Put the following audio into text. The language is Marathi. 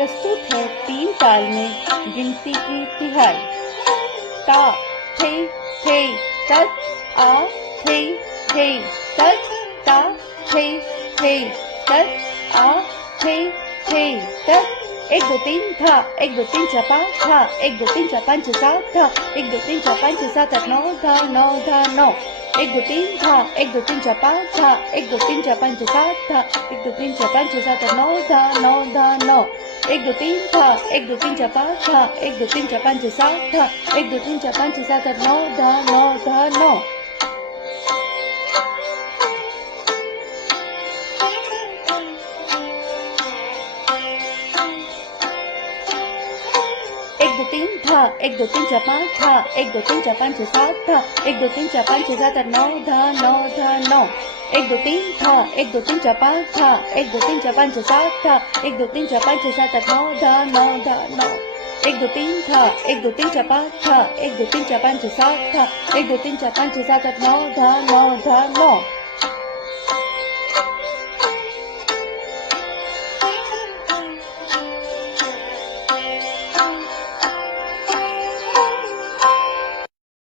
प्रस्तुत है 3 ताल में गिनती की तिहाई। ता थे तत आ थे तत ता थे तत आ थे तत। 1 2 3 था, 1 2 3 4 5 था, 1 2 3 4 5 6 7 था, 1 2 3 4 5 6 7 8 9 था 9। 1 2 3 था, 1 2 3 4 5 था, 1 2 3 4 5 6 7 था, 1 2 3 4 5 6 7 8 9 था 9। 1 2 3 था, 1 2 3 4 5 था, 1 2 3 4 5 6 7 था, 1 2 3 4 5 6 7 8 9 था 9। 1 2 3 था, 1 2 3 4 5 था, 1 2 3 4 5 6 7 था, 1 2 3 4 5 6 7 8 9 था 9। 1 2 3 था, 1 2 3 4 5 था, 1 2 3 4 5 6 7 था, 1 2 3 4 5 6 7 8 9 था 9। 1 2 3 था, 1 2 3 4 5 था, 1 2 3 4 5 6 7 था, 1 2 3 4 5 6 7 8 9 था 9।